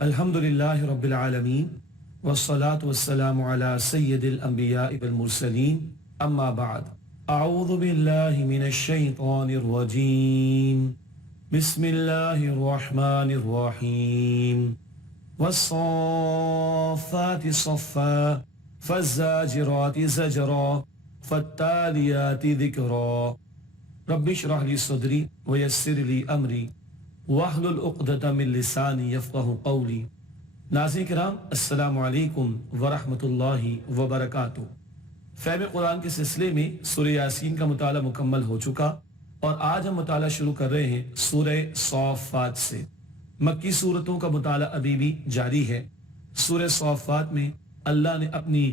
الحمدللہ رب العالمین والصلاة والسلام علی سید الانبیاء والمرسلین اما بعد اعوذ باللہ من الشیطان الرجیم بسم اللہ الرحمن الرحیم والصافات صفا فالزاجرات زجرا فالتالیات ذکرا رب اشرح لی صدری ویسر لی امری واحلل عقدۃ من لسانی یفقہوا قولی۔ ناظرین کرام السلام علیکم ورحمۃ اللہ وبرکاتہ۔ فہم قرآن کے سلسلے میں سورہ یاسین کا مطالعہ مکمل ہو چکا اور آج ہم مطالعہ شروع کر رہے ہیں سورہ صافات سے۔ مکی سورتوں کا مطالعہ ابھی بھی جاری ہے۔ سورہ صافات میں اللہ نے اپنی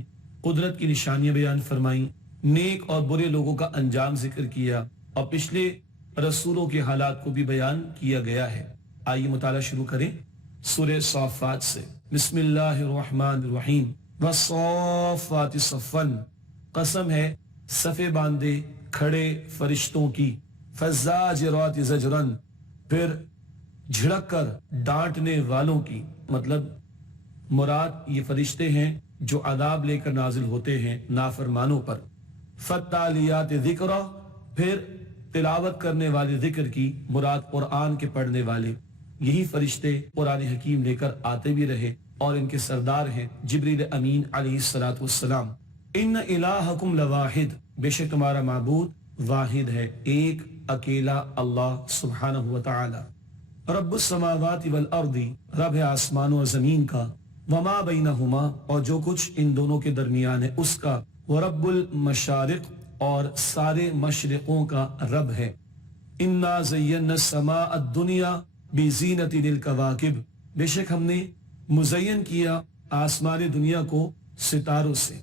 قدرت کی نشانیاں بیان فرمائیں، نیک اور برے لوگوں کا انجام ذکر کیا اور پچھلے رسولوں کے حالات کو بھی بیان کیا گیا ہے۔ آئیے مطالعہ شروع کریں سورہ صافات سے۔ بسم اللہ الرحمن الرحیم والصافات صفا، قسم ہے صفے باندھے کھڑے فرشتوں کی، فالزاجرات زجرا، پھر جھڑک کر ڈانٹنے والوں کی، مطلب مراد یہ فرشتے ہیں جو عذاب لے کر نازل ہوتے ہیں نافرمانوں پر۔ فالتالیات ذکرا، پھر تلاوت کرنے والے ذکر کی، مراد قرآن کے پڑھنے والے۔ یہی فرشتے قرآن حکیم لے کر آتے بھی رہے اور ان کے سردار ہیں جبریل امین علیہ السلام۔ ان الہکم لواحد، بے شک تمہارا معبود واحد ہے، ایک اکیلا اللہ سبحانہ وتعالی۔ رب السماوات والارض، رب ہے آسمانوں اور زمین کا، وما بینہما، اور جو کچھ ان دونوں کے درمیان ہے اس کا، ورب المشارق، اور سارے مشرقوں کا رب ہے۔ انا زینا السماء الدنیا بزینۃ للکواکب، بے شک ہم نے مزین کیا آسمان دنیا کو ستاروں سے۔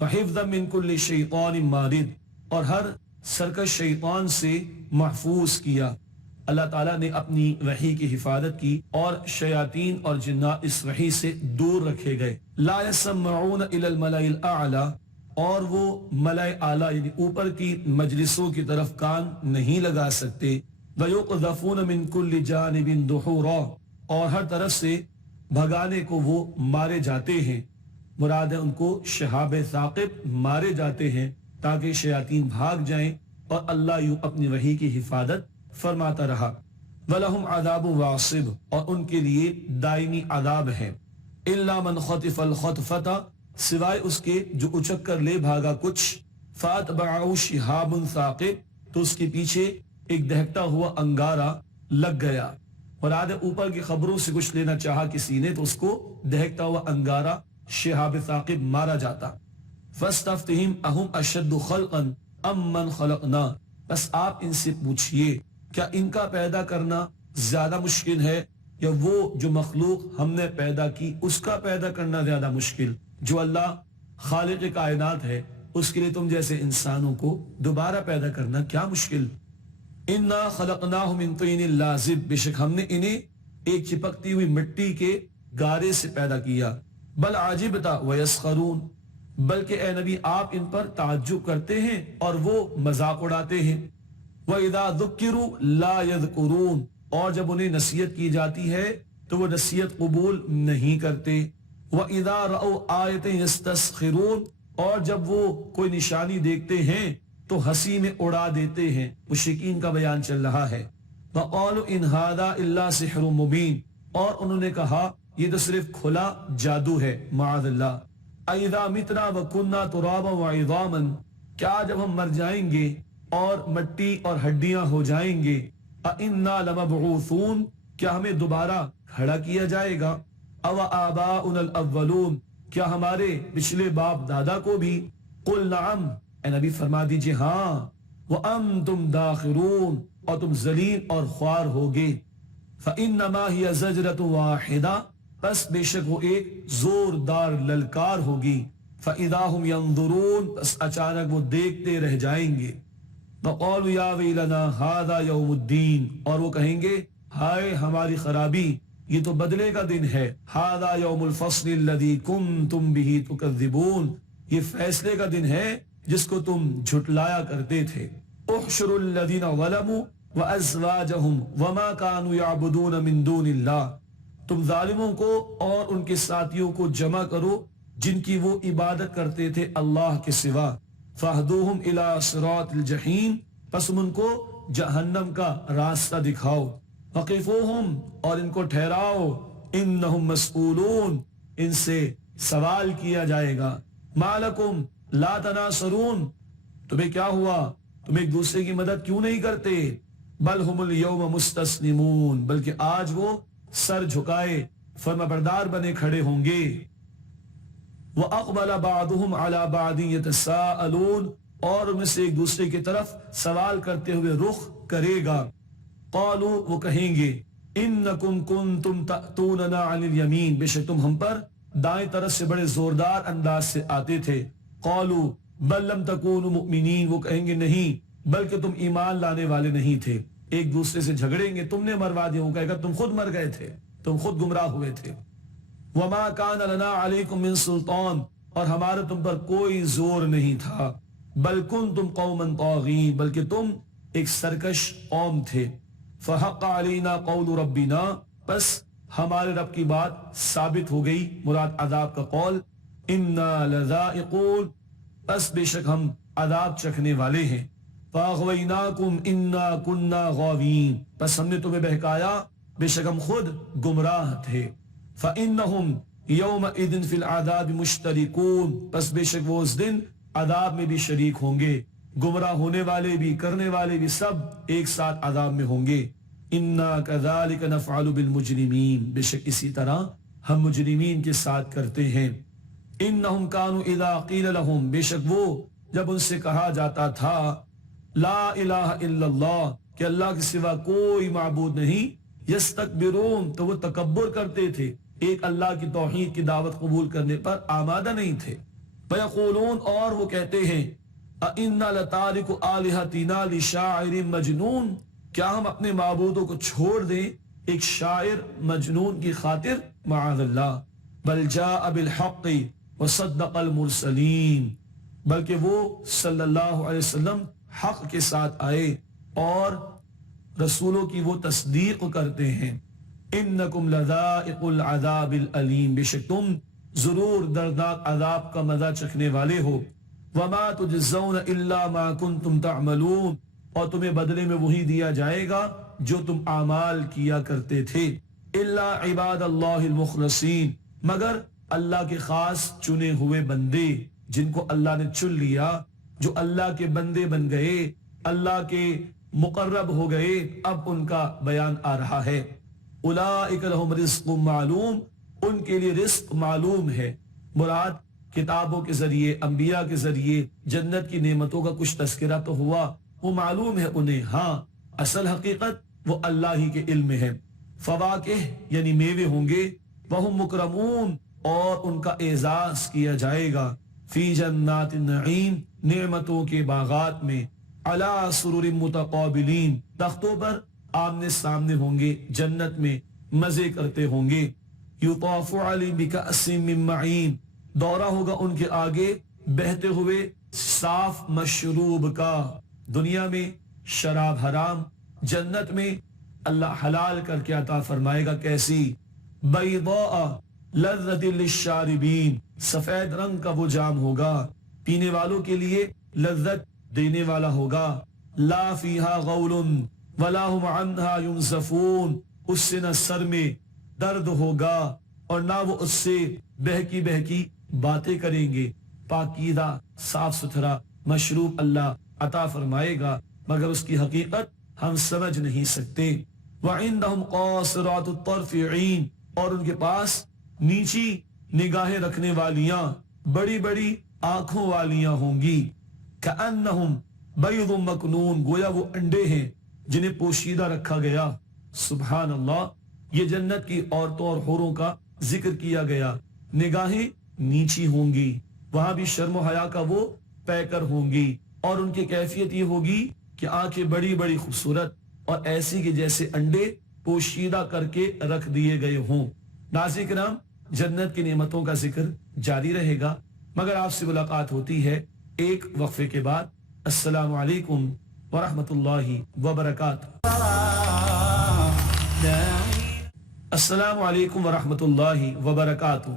وحفظا من کل شیطان مارد، اور ہر سرکش شیطان سے محفوظ کیا۔ اللہ تعالیٰ نے اپنی وحی کی حفاظت کی اور شیاطین اور جنات اس وحی سے دور رکھے گئے۔ لا يسمعون الى الملأ الاعلی، اور وہ ملائے اعلیٰ یعنی اوپر کی مجلسوں کی طرف کان نہیں لگا سکتے۔ وَيُقْذَفُونَ مِن كُلِّ جَانِبٍ دُحُورًا، اور ہر طرف سے بھگانے کو وہ مارے جاتے ہیں، مراد ہے ان کو شہاب ثاقب مارے جاتے ہیں تاکہ شیاطین بھاگ جائیں، اور اللہ یوں اپنی وحی کی حفاظت فرماتا رہا۔ وَلَهُمْ عَذَابٌ وَاصِبٌ، اور ان کے لیے دائمی عذاب ہے۔ إِلَّا مَنْ خَطِفَ الْخَطْفَةَ، سوائے اس کے جو اچک کر لے بھاگا کچھ، فَاتْبَعَهُ شِهَابٌ ثَاقِبٌ، تو اس کے پیچھے ایک دہکتا ہوا انگارہ لگ گیا۔ مراد اوپر کی خبروں سے کچھ لینا چاہا کسی نے تو اس کو دہکتا ہوا انگارہ شہاب ثاقب مارا جاتا۔ فَاسْتَفْتِهِمْ أَهُمْ أَشَدُّ خَلْقًا أَمْ مَنْ خَلَقْنَا، بس آپ ان سے پوچھئے کیا ان کا پیدا کرنا زیادہ مشکل ہے یا وہ جو مخلوق ہم نے پیدا کی اس کا پیدا کرنا زیادہ مشکل؟ جو اللہ خالق کائنات ہے اس کے لیے تم جیسے انسانوں کو دوبارہ پیدا کرنا کیا مشکل؟ انا خلقناہم من طین لازب، بے شک ہم نے انہیں ایک چپکتی ہوئی مٹی کے گارے سے پیدا کیا۔ بل عجبت ویسخرون، بلکہ اے نبی آپ ان پر تعجب کرتے ہیں اور وہ مذاق اڑاتے ہیں۔ وَإِذَا ذُكِّرُوا لَا يَذْكُرُونَ، اور جب انہیں نصیحت کی جاتی ہے تو وہ نصیحت قبول نہیں کرتے۔ وَإِذَا رَأَوْا آیَةً يَسْتَسْخِرُونَ، اور جب وہ کوئی نشانی دیکھتے ہیں تو ہنسی میں اڑا دیتے ہیں۔ مشرکین کا بیان چل رہا ہے۔ وَقَالُوا إِنْ هَذَا إِلَّا سِحْرٌ مُبِينٌ، اور انہوں نے کہا یہ تو صرف کھلا جادو ہے، معاذ اللہ۔ أَإِذَا مِتْنَا وَكُنَّا تُرَابًا وَعِظَامًا، کیا جب ہم مر جائیں گے اور مٹی اور ہڈیاں ہو جائیں گے، أَإِنَّا لَمَبْعُوثُونَ، کیا ہمیں دوبارہ کھڑا کیا جائے گا؟ او آباؤنا الاولون، کیا ہمارے پچھلے باپ دادا کو بھی؟ قل نعم، اے نبی فرما دیجئے ہاں، وانتم داخرون، اور تم ذلیل اور خوار ہوگے۔ فانما ہی زجرۃ واحدہ، پس بے شک وہ ایک زوردار للکار ہوگی۔ فاذا هم ينظرون، پس اچانک وہ دیکھتے رہ جائیں گے۔ وقالوا یا ویلنا ھذا یوم الدین، اور وہ کہیں گے ہائے ہماری خرابی، یہ تو بدلے کا دن ہے۔ ھذا یوم الفصل الذی کنتم بہ تکذبون، یہ فیصلے کا دن ہے جس کو تم جھٹلایا کرتے تھے۔ احشروا الذین ظلموا وازواجہم وما كانوا يعبدون من دون اللہ، تم ظالموں کو اور ان کے ساتھیوں کو جمع کرو جن کی وہ عبادت کرتے تھے اللہ کے سوا، فاہدوہم الی صراط الجحیم، پس ان کو جہنم کا راستہ دکھاؤ، وقفوہم، اور ان کو ٹھہراؤ، انہم مسئولون، ان سے سوال کیا جائے گا، ما لکم لا تناصرون، تمہیں کیا ہوا، تم ایک دوسرے کی مدد کیوں نہیں کرتے، بل ہم اليوم مستسلمون، بلکہ آج وہ سر جھکائے فرما بردار بنے کھڑے ہوں گے، وَأَقْبَلَ بَعْضُهُمْ عَلَى بَعْضٍ يَتَسَاءَلُونَ، اور ان میں سے ایک دوسرے کی طرف سوال کرتے ہوئے رخ کرے گا، قالوا، وہ کہیں گے، انکم کنتم تأتوننا عن الیمین، بے شک تم ہم پر دائیں طرف سے بڑے زوردار انداز سے آتے تھے، قالوا بل لم تکونوا مؤمنین، وہ کہیں گے نہیں بلکہ تم ایمان لانے والے نہیں تھے، ایک دوسرے سے جھگڑیں گے، تم نے مروا دیا، وہ کہے گا تم خود مر گئے تھے، تم خود گمراہ ہوئے تھے، وما کان لنا علیکم من سلطان، اور ہمارا تم پر کوئی زور نہیں تھا، بل کنتم قوما طاغین، بلکہ تم ایک سرکش قوم تھے، فحق علینا قول ربنا، بس ہمارے رب کی بات ثابت ہو گئی، مراد عذاب کا قول، انا لذائقون، بس بے شک ہم عذاب چکھنے والے ہیں، فاغویناکم انا کننا غاوین، بس ہم نے تمہیں بہکایا، بے شک ہم خود گمراہ تھے، فانہم یومئذ فی العذاب مشترکون، بس بے شک وہ اس دن عذاب میں بھی شریک ہوں گے، گمراہ ہونے والے بھی کرنے والے بھی سب ایک ساتھ عذاب میں ہوں گے، انا کذالک نفعل بالمجرمین، بے شک اسی طرح ہم مجرمین کے ساتھ کرتے ہیں، انہم کانوا اذا قیل لہم، بے شک وہ جب ان سے کہا جاتا تھا لا الہ الا اللہ، کہ اللہ کے سوا کوئی معبود نہیں، یستکبرون، تو وہ تکبر کرتے تھے، ایک اللہ کی توحید کی دعوت قبول کرنے پر آمادہ نہیں تھے، ویقولون، اور وہ کہتے ہیں اِنَّا لَتَارِكُ آلِهَتِنَا لِشَاعِرٍ مَجْنُونَ، کیا ہم اپنے معبودوں کو چھوڑ دیں ایک شاعر مجنون کی خاطر، معاذ اللہ، بل جاء بالحق وصدق المرسلین، بلکہ وہ صلی اللہ علیہ وسلم حق کے ساتھ آئے اور رسولوں کی وہ تصدیق کرتے ہیں، انکم لذائق العذاب العلیم، بے شک تم ضرور دردناک عذاب کا مزہ چکھنے والے ہو، وما تجزون الا ما کنتم تعملون، اور تمہیں بدلے میں وہی دیا جائے گا جو تم اعمال کیا کرتے تھے، الا عباد اللہ المخلصین، مگر اللہ کے خاص چنے ہوئے بندے، جن کو اللہ نے چن لیا، جو اللہ کے بندے بن گئے، اللہ کے مقرب ہو گئے، اب ان کا بیان آ رہا ہے، اولئک لہم رزق معلوم، ان کے لیے رزق معلوم ہے، مراد کتابوں کے ذریعے، انبیاء کے ذریعے جنت کی نعمتوں کا کچھ تذکرہ تو ہوا، وہ معلوم ہے انہیں، ہاں اصل حقیقت وہ اللہ ہی کے علم ہے، فواکہ یعنی میوے ہوں گے، وہم مکرمون، اور ان کا اعزاز کیا جائے گا، فی جنات النعیم، نعمتوں کے باغات میں، علی سرر متقابلین، تختوں پر آمنے سامنے ہوں گے، جنت میں مزے کرتے ہوں گے، یطاف علیہم بکأس من معین، دورہ ہوگا ان کے آگے بہتے ہوئے صاف مشروب کا، دنیا میں شراب حرام، جنت میں اللہ حلال کر کے عطا فرمائے گا، کیسی، بیضاء لذت للشاربین، سفید رنگ کا وہ جام ہوگا، پینے والوں کے لیے لذت دینے والا ہوگا، لا فیہا غول ولا هم عنہا ینزفون، اس سے نہ سر میں درد ہوگا اور نہ وہ اس سے بہکی بہکی باتیں کریں گے، پاکیزہ صاف ستھرا مشروب اللہ عطا فرمائے گا، مگر اس کی حقیقت ہم سمجھ نہیں سکتے، وعندہم قاصرات الطرف عین، اور ان کے پاس نیچی نگاہیں رکھنے والیاں، بڑی بڑی آنکھوں والیاں ہوں گی، کأنہم بیض مکنون، گویا وہ انڈے ہیں جنہیں پوشیدہ رکھا گیا، سبحان اللہ، یہ جنت کی عورتوں اور حوروں کا ذکر کیا گیا، نگاہیں نیچی ہوں گی، وہاں بھی شرم و حیا کا وہ پیکر ہوں گی، اور ان کی کیفیت یہ ہوگی کہ آنکھیں بڑی بڑی خوبصورت اور ایسی کہ جیسے انڈے پوشیدہ کر کے رکھ دیے گئے ہوں۔ ناظرین کرام، جنت کی نعمتوں کا ذکر جاری رہے گا، مگر آپ سے ملاقات ہوتی ہے ایک وقفے کے بعد۔ السلام علیکم ورحمۃ اللہ وبرکاتہ۔ السلام علیکم ورحمۃ اللہ وبرکاتہ۔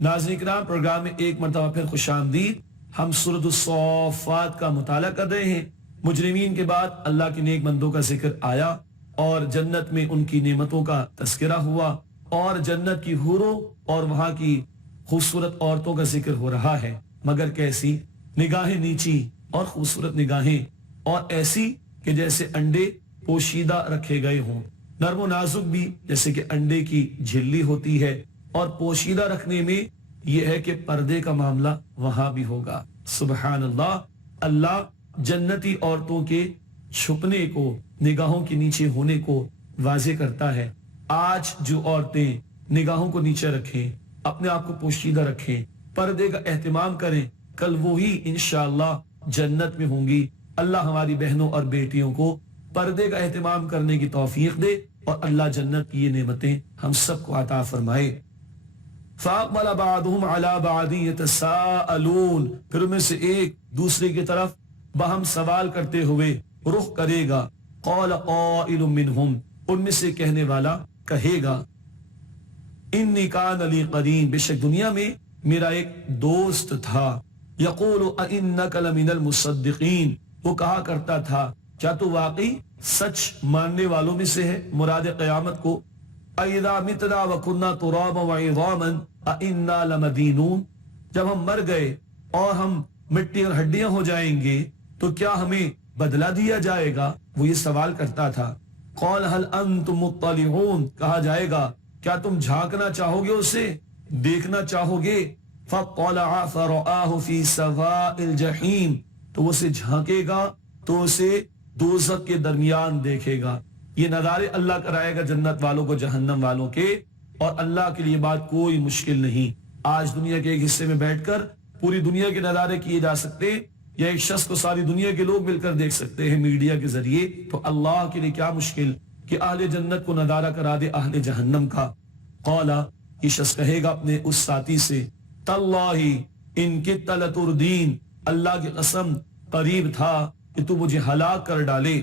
ناظرین کرام، پروگرام میں ایک مرتبہ پھر خوش آمدید۔ ہم سورۃ الصافات کا مطالعہ کر رہے ہیں۔ مجرمین کے بعد اللہ کے نیک بندوں کا ذکر آیا اور جنت میں ان کی نعمتوں کا تذکرہ ہوا اور جنت کی حوروں اور وہاں کی خوبصورت عورتوں کا ذکر ہو رہا ہے، مگر کیسی؟ نگاہیں نیچی اور خوبصورت نگاہیں، اور ایسی کہ جیسے انڈے پوشیدہ رکھے گئے ہوں، نرم و نازک بھی جیسے کہ انڈے کی جھلی ہوتی ہے، اور پوشیدہ رکھنے میں یہ ہے کہ پردے کا معاملہ وہاں بھی ہوگا۔ سبحان اللہ۔ اللہ جنتی عورتوں کے چھپنے کو، نگاہوں کے نیچے ہونے کو واضح کرتا ہے۔ آج جو عورتیں نگاہوں کو نیچے رکھیں، اپنے آپ کو پوشیدہ رکھیں، پردے کا اہتمام کریں، کل وہی انشاءاللہ جنت میں ہوں گی۔ اللہ ہماری بہنوں اور بیٹیوں کو پردے کا اہتمام کرنے کی توفیق دے، اور اللہ جنت کی یہ نعمتیں ہم سب کو عطا فرمائے۔ فَأَقْبَلَ بَعْضُهُمْ عَلَى بَعْضٍ يَتَسَاءَلُونَ، پھر ان میں سے ایک دوسرے کی طرف باہم سوال کرتے ہوئے رخ کرے گا۔ قَالَ قَائِلٌ مِّنْهُمْ، ان میں سے کہنے والا کہے گا، اِنِّي كَانَ لِي قَرِينٌ، بے شک دنیا میں میرا ایک دوست تھا، يَقُولُ أَإِنَّكَ لَمِنَ الْمُصَدِّقِينَ، وہ کہا کرتا تھا کیا تو واقعی سچ ماننے والوں میں سے ہے، مراد قیامت کو۔ اَإِذَا مِتْنَا وَكُنَّا تُرَابًا وَعِظَامًا أَإِنَّا لَمَدِينُونَ، جب ہم مر گئے اور ہم مٹی اور ہڈیاں ہو جائیں گے تو کیا ہمیں بدلہ دیا جائے گا؟ وہ یہ سوال کرتا تھا۔ قَالَ هَلْ أَنْتُمْ مُطَّلِعُونَ، کہا جائے گا کیا تم جھانکنا چاہو گے، اسے دیکھنا چاہو گے؟ فَطَّلَعَ فَرَآهُ فِي سَوَاءِ الْجَحِيمِ، تو وہ اسے جھانکے گا تو اسے دوزخ کے درمیان دیکھے گا۔ یہ نظارے اللہ کرائے گا جنت والوں کو جہنم والوں کے، اور اللہ کے لیے بات کوئی مشکل نہیں۔ آج دنیا کے ایک حصے میں بیٹھ کر پوری دنیا کے نظارے کیے جا سکتے، یا ایک شخص کو ساری دنیا کے لوگ مل کر دیکھ سکتے ہیں میڈیا کے ذریعے، تو اللہ کے لیے کیا مشکل کہ اہل جنت کو نظارہ کرا دے اہل جہنم کا۔ قالا، یہ شخص کہے گا اپنے اس ساتھی سے، تاللہ ان کدت لتردین، اللہ کی قسم قریب تھا کہ تو مجھے ہلاک کر ڈالے۔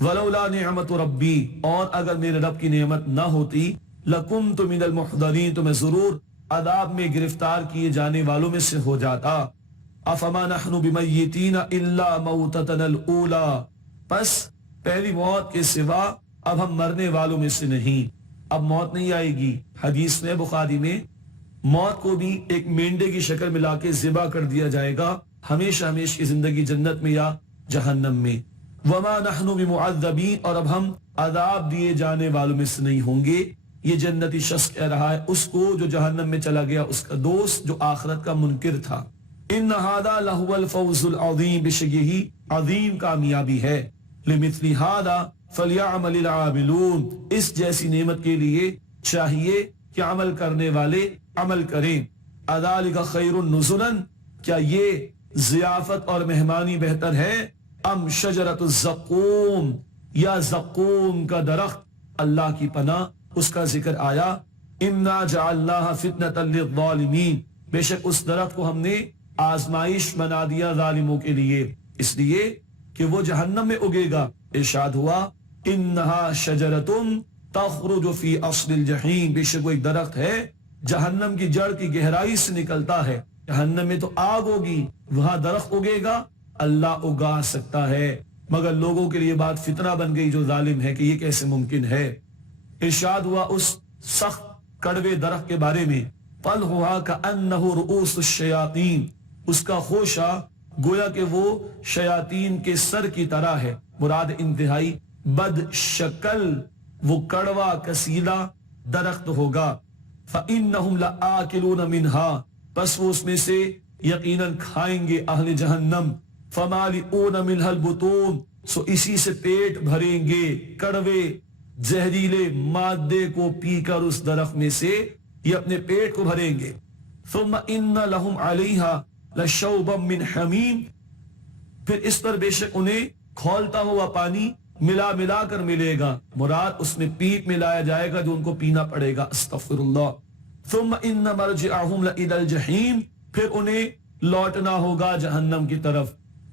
ولولا نعمت ربی، اور اگر میرے رب کی نعمت نہ ہوتی، لکنت من المحضرین، تو میں ضرور عذاب میں گرفتار کیے جانے والوں میں سے ہو جاتا۔ افما نحن بمیتین الا موتتنا الاولی، پس پہلی موت کے سوا اب ہم مرنے والوں میں سے نہیں، اب موت نہیں آئے گی۔ حدیث میں بخاری میں موت کو بھی ایک مینڈے کی شکل میں لا کے ذبح کر دیا جائے گا، ہمیشہ ہمیشہ کی زندگی جنت میں یا جہنم میں۔ وما نحن بمعذبین، اور اب ہم عذاب دیے جانے والوں میں سے نہیں ہوں گے۔ یہ جنتی شخص کہہ رہا ہے اس کو جو جہنم میں چلا گیا، اس کا دوست جو آخرت کا منکر تھا۔ ان ھذا لہو الفوز العظیم، بے شک یہی عظیم کامیابی ہے۔ لمثل ھذا فلیعمل العاملون، اس جیسی نعمت کے لیے چاہیے کہ عمل کرنے والے عمل کریں۔ اذالک خیر نزلا، کیا یہ ضیافت اور مہمانی بہتر ہے؟ ام شجرۃ الزقوم، یا زقوم کا درخت، اللہ کی پناہ اس کا ذکر آیا۔ انا جعلناها فتنۃ للظالمین، بے شک اس درخت کو ہم نے آزمائش بنا دیا ظالموں کے لیے، اس لیے کہ وہ جہنم میں اگے گا۔ ارشاد ہوا انہا شجرۃ تخرج فی اصل الجحیم، بے شک وہ ایک درخت ہے جہنم کی جڑ کی گہرائی سے نکلتا ہے۔ جہنم میں تو آگ ہوگی، وہاں درخت اگے گا، اللہ اگا سکتا ہے، مگر لوگوں کے لیے بات فتنہ بن گئی جو ظالم ہے کہ یہ کیسے ممکن ہے۔ ارشاد ہوا اس سخت کڑوے درخت کے بارے میں، طلعها كأنه رؤوس الشیاطین، اس کا خوشہ گویا کہ وہ شیاطین کے سر کی طرح ہے، مراد انتہائی بد شکل وہ کڑوا کسیلا درخت ہوگا۔ فَإِنَّهُمْ لَآكِلُونَ مِنْهَا، پس وہ اس میں سے یقیناً کھائیں گے اہل جہنم۔ فَمَالِئُونَ مِنْهَا الْبُطُونَ، سو اسی سے پیٹ بھریں گے، کڑوے زہریلے مادے کو پی کر اس درخت میں سے یہ اپنے پیٹ کو بھریں گے۔ ثُمَّ إِنَّ لَهُمْ عَلَيْهَا لَشَوْبًا مِّنْ حَمِيمٍ، پھر اس پر بے شک انہیں کھولتا ہوا پانی ملا ملا کر ملے گا، مراد اس میں پیپ ملایا جائے گا جو ان کو پینا پڑے گا۔ استغفر اللہ۔ ثم ان مرجعهم لإلى الجحیم، پھر انہیں لوٹنا ہوگا جہنم کی طرف۔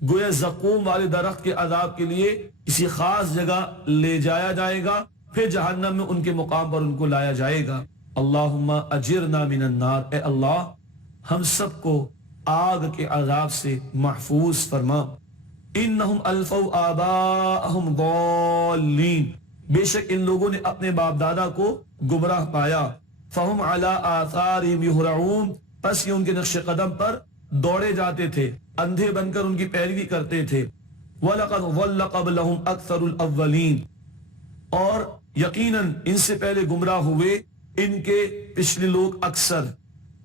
گویا زقوم والے درخت کے عذاب کے لیے کسی خاص جگہ لے جایا جائے گا۔ پھر جہنم میں ان کے مقام پر ان کو لایا جائے گا۔ اللہم اجرنا من النار، اے اللہ ہم سب کو آگ کے عذاب سے محفوظ فرما۔ انہم الفوا آباءہم ضالین، بے شک ان لوگوں نے اپنے باپ دادا کو گمراہ پایا۔ فہم علی آثارہم یہرعون، پس یہ ان کے نقش قدم پر دوڑے جاتے تھے، اندھے بن کر ان کی پیروی کرتے تھے۔ وَلَقَدْ ضَلَّ قَبْلَهُمْ أَكْثَرُ الْأَوَّلِينَ، اور یقیناً ان سے پہلے گمراہ ہوئے ان کے پچھلے لوگ اکثر۔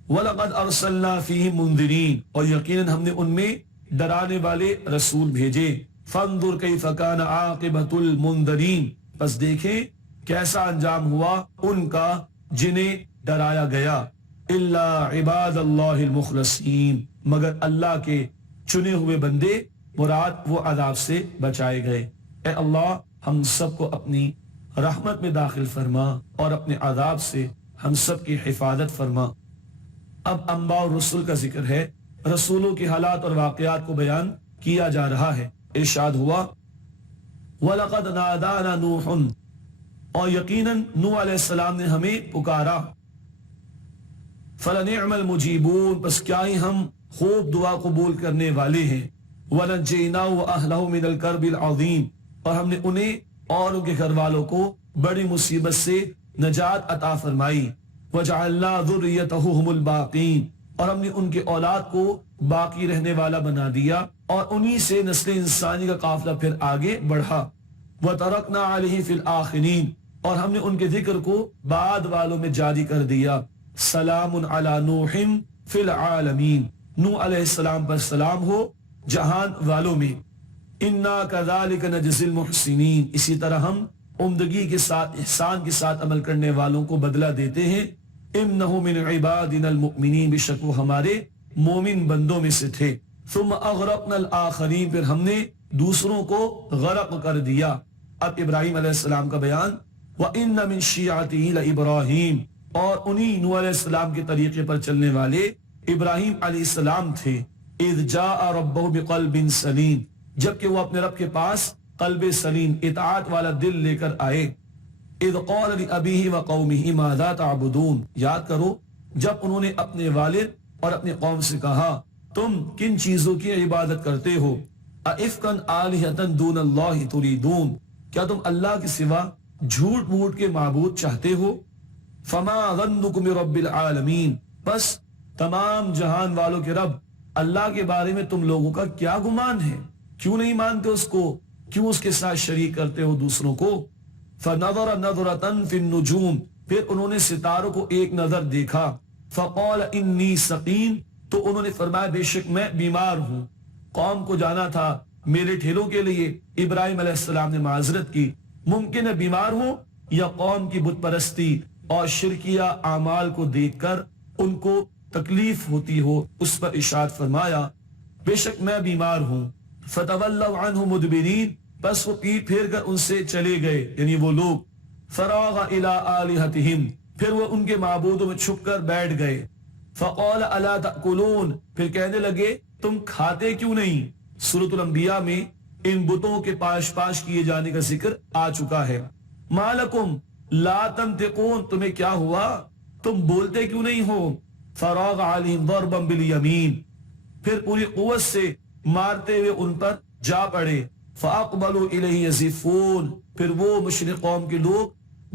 وَلَقَدْ أَرْسَلْنَا فِيهِمْ مُنذِرِينَ، اور یقیناً ہم نے ان میں ڈرانے والے رسول بھیجے۔ فَانظُرْ كَيْفَ كَانَ عَاقِبَةُ الْمُنذَرِينَ، پس دیکھیں کیسا انجام ہوا ان کا جنہیں ڈرایا گیا۔ إِلَّا عِبَادَ اللَّهِ الْمُخْلَصِينَ، مگر اللہ کے چنے ہوئے بندے مراد وہ عذاب سے بچائے گئے۔ اے اللہ ہم سب کو اپنی رحمت میں داخل فرما اور اپنے عذاب سے ہم سب کی حفاظت فرما۔ اب انباء اور رسول کا ذکر ہے، رسولوں کے حالات اور واقعات کو بیان کیا جا رہا ہے۔ ارشاد ہوا وَلَقَدْ نَادَانَا نُوحٌ، اور یقیناً نوح علیہ السلام نے ہمیں پکارا۔ فَلَنِعْمَ الْمُجِيبُونَ، پس کیا ہی ہم خوب دعا قبول کرنے والے ہیں۔ وَنَجَّيْنَاهُ وَأَهْلَهُ مِنَ الْكَرْبِ الْعَظِيمِ، اور ہم نے انہیں اور ان کے گھر والوں کو بڑی مصیبت سے نجات عطا فرمائی۔ وَجَعَلْنَا ذُرِّيَّتَهُ هُمُ الْبَاقِينَ، اور ہم نے ان کے اولاد کو باقی رہنے والا بنا دیا، اور انہی سے نسل انسانی کا قافلہ پھر آگے بڑھا۔ وَتَرَكْنَا عَلَيْهِ فِي الْآخِرِينَ، اور ہم نے ان کے ذکر کو بعد والوں میں جاری کر دیا۔ سلام علی نوح فی العالمین، نوح علیہ السلام پر سلام ہو جہان والوں میں۔ انا کذالک نجزی المحسنین، اسی طرح ہم عمدگی کے ساتھ احسان کے ساتھ عمل کرنے والوں کو بدلہ دیتے ہیں۔ انہ من عبادنا المؤمنین، بے شک وہ ہمارے مومن بندوں میں سے تھے۔ ثم اغرقنا الآخرین، پھر ہم نے دوسروں کو غرق کر دیا۔ اب ابراہیم علیہ السلام کا بیان۔ وَإِنَّ مِن شِيعَتِهِ لَإِبْرَاهِيمَ، اور انہی نوح علیہ السلام کے طریقے پر چلنے والے ابراہیم علیہ السلام تھے۔ اذ جاء ربہ بقلب سلیم، جبکہ وہ اپنے رب کے پاس قلب سلیم اطاعت والا دل لے کر آئے۔ اذ قال لأبیہ وقومہ ماذا تعبدون، یاد کرو جب انہوں نے اپنے والد اور اپنے قوم سے کہا تم کن چیزوں کی عبادت کرتے ہو؟ اَإِفْكًا آلِهَةً دُونَ اللَّهِ تُرِيدُونَ، کیا تم اللہ کے سوا جھوٹ موٹ کے معبود چاہتے ہو؟ فما ظنكم برب العالمین، بس تمام جہان والوں کے رب اللہ کے بارے میں تم لوگوں کا کیا گمان ہے؟ کیوں نہیں مانتے اس کو؟ کیوں اس کے ساتھ شریک کرتے ہو دوسروں کو؟ فنظر نظرة في النجوم، پھر انہوں نے ستاروں کو ایک نظر دیکھا۔ فقال انی سقیم، تو انہوں نے فرمایا بے شک میں بیمار ہوں۔ قوم کو جانا تھا میرے ٹھیلوں کے لیے، ابراہیم علیہ السلام نے معذرت کی۔ ممکن ہے بیمار ہوں یا قوم کی بت پرستی اور شرکیہ اعمال کو دیکھ کر ان کو تکلیف ہوتی ہو، اس پر ارشاد فرمایا بے شک میں بیمار ہوں۔ فتولوا عنہ مدبرین، بس وہ پیٹ پھیر کر ان سے چلے گئے، یعنی وہ لوگ۔ فراغ الی آلہتہم، پھر وہ ان کے معبودوں میں چھپ کر بیٹھ گئے۔ فقال الا تأکلون، پھر کہنے لگے تم کھاتے کیوں نہیں؟ سورۃ الانبیاء میں ان بتوں کے پاش پاش کیے جانے کا ذکر آ چکا ہے۔ ما لکم لا تنطقون، تمہیں کیا ہوا؟ تم بولتے کیوں نہیں ہو؟ فراغ علیہم ضربا بالیمین، پھر پوری قوت سے مارتے ہوئے ان پر جا پڑے۔ فاقبلوا الیہ یزفون، پھر وہ مشرک قوم کے لوگ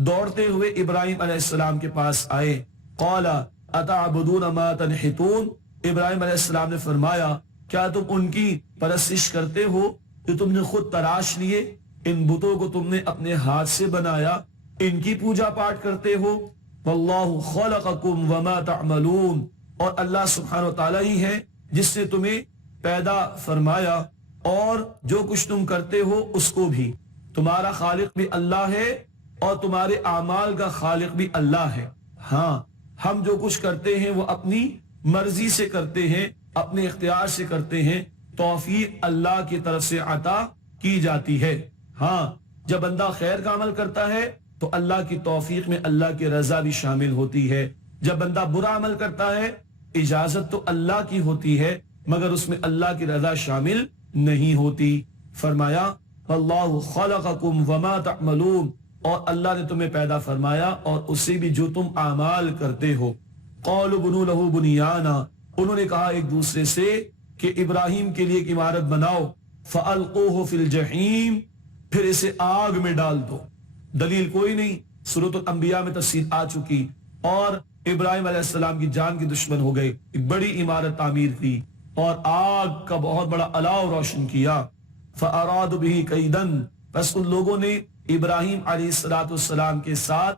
دوڑتے ہوئے ابراہیم علیہ السلام کے پاس آئے۔ قال اتعبدون ما تنحتون، ابراہیم علیہ السلام نے فرمایا کیا تم ان کی پرستش کرتے ہو جو تم نے خود تراش لیے؟ ان بتوں کو تم نے اپنے ہاتھ سے بنایا، ان کی پوجا پاٹ کرتے ہو۔ واللہ خلقکم وما تعملون، اور اللہ سبحانہ وتعالی ہی ہے جس نے تمہیں پیدا فرمایا اور جو کچھ تم کرتے ہو اس کو بھی۔ تمہارا خالق بھی اللہ ہے اور تمہارے اعمال کا خالق بھی اللہ ہے۔ ہاں ہم جو کچھ کرتے ہیں وہ اپنی مرضی سے کرتے ہیں، اپنے اختیار سے کرتے ہیں، توفیق اللہ کی طرف سے عطا کی جاتی ہے۔ ہاں جب بندہ خیر کا عمل کرتا ہے تو اللہ کی توفیق میں اللہ کی رضا بھی شامل ہوتی ہے۔ جب بندہ برا عمل کرتا ہے اجازت تو اللہ کی ہوتی ہے مگر اس میں اللہ کی رضا شامل نہیں ہوتی۔ فرمایا واللہ خلقکم وما تعملون، اور اللہ نے تمہیں پیدا فرمایا اور اسے بھی جو تم اعمال کرتے ہو. قالوا بنوا له بنیانا، انہوں نے کہا ایک دوسرے سے کہ ابراہیم کے لیے ایک عمارت بناؤ. فَأَلْقُوهُ فِي الْجَحِيمِ، پھر اسے آگ میں ڈال دو. دلیل کوئی نہیں، سورۃ الانبیاء میں تفصیل آ چکی. اور ابراہیم علیہ السلام کی جان کے دشمن ہو گئے، ایک بڑی عمارت تعمیر کی اور آگ کا بہت بڑا الاؤ روشن کیا. فَأَرَادُوا بِهِ كَيْدًا، بس ان لوگوں نے ابراہیم علیہ السلام کے ساتھ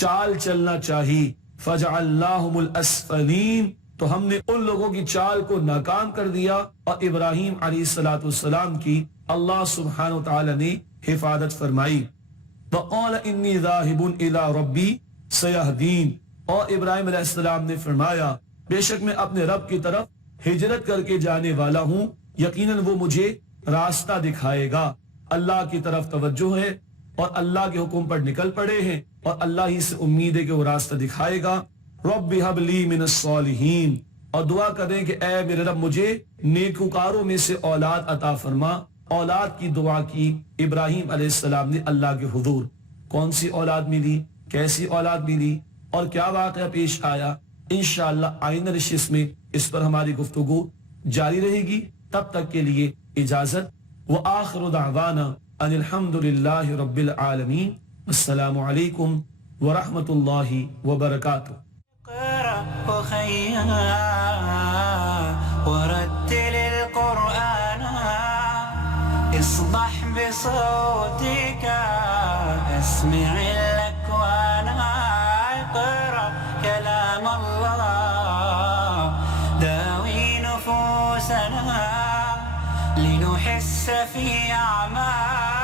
چال چلنا چاہی. فَجَعَلْنَاهُمُ الْأَسْفَلِينَ، تو ہم نے ان لوگوں کی چال کو ناکام کر دیا اور ابراہیم علیہ السلام کی اللہ سبحانہ وتعالی نے حفاظت فرمائی. وَقَالَ إِنِّي ذَاهِبٌ إِلَىٰ رَبِّي سَيَهْدِينِ، اور ابراہیم علیہ السلام نے فرمایا بے شک میں اپنے رب کی طرف ہجرت کر کے جانے والا ہوں، یقیناً وہ مجھے راستہ دکھائے گا. اللہ کی طرف توجہ ہے اور اللہ کے حکم پر نکل پڑے ہیں اور اللہ ہی سے امید ہے کہ وہ راستہ دکھائے گا. رب هب لی من الصالحین، اور دعا کریں کہ اے میرے رب مجھے نیکوکاروں میں سے اولاد عطا فرما. اولاد کی دعا کی ابراہیم علیہ السلام نے اللہ کے حضور. کون سی اولاد ملی، کیسی اولاد ملی اور کیا واقعہ پیش آیا، انشاءاللہ آئندہ نشست میں اس پر ہماری گفتگو جاری رہے گی. تب تک کے لیے اجازت. وآخر دعوانا ان الحمدللہ رب العالمین. السلام علیکم ورحمۃ اللہ وبرکاتہ. ورتل القرآن اصبح بصوتك اسمع الأكوان. اقرأ كلام الله داوي نفوسنا لنحس في أعمال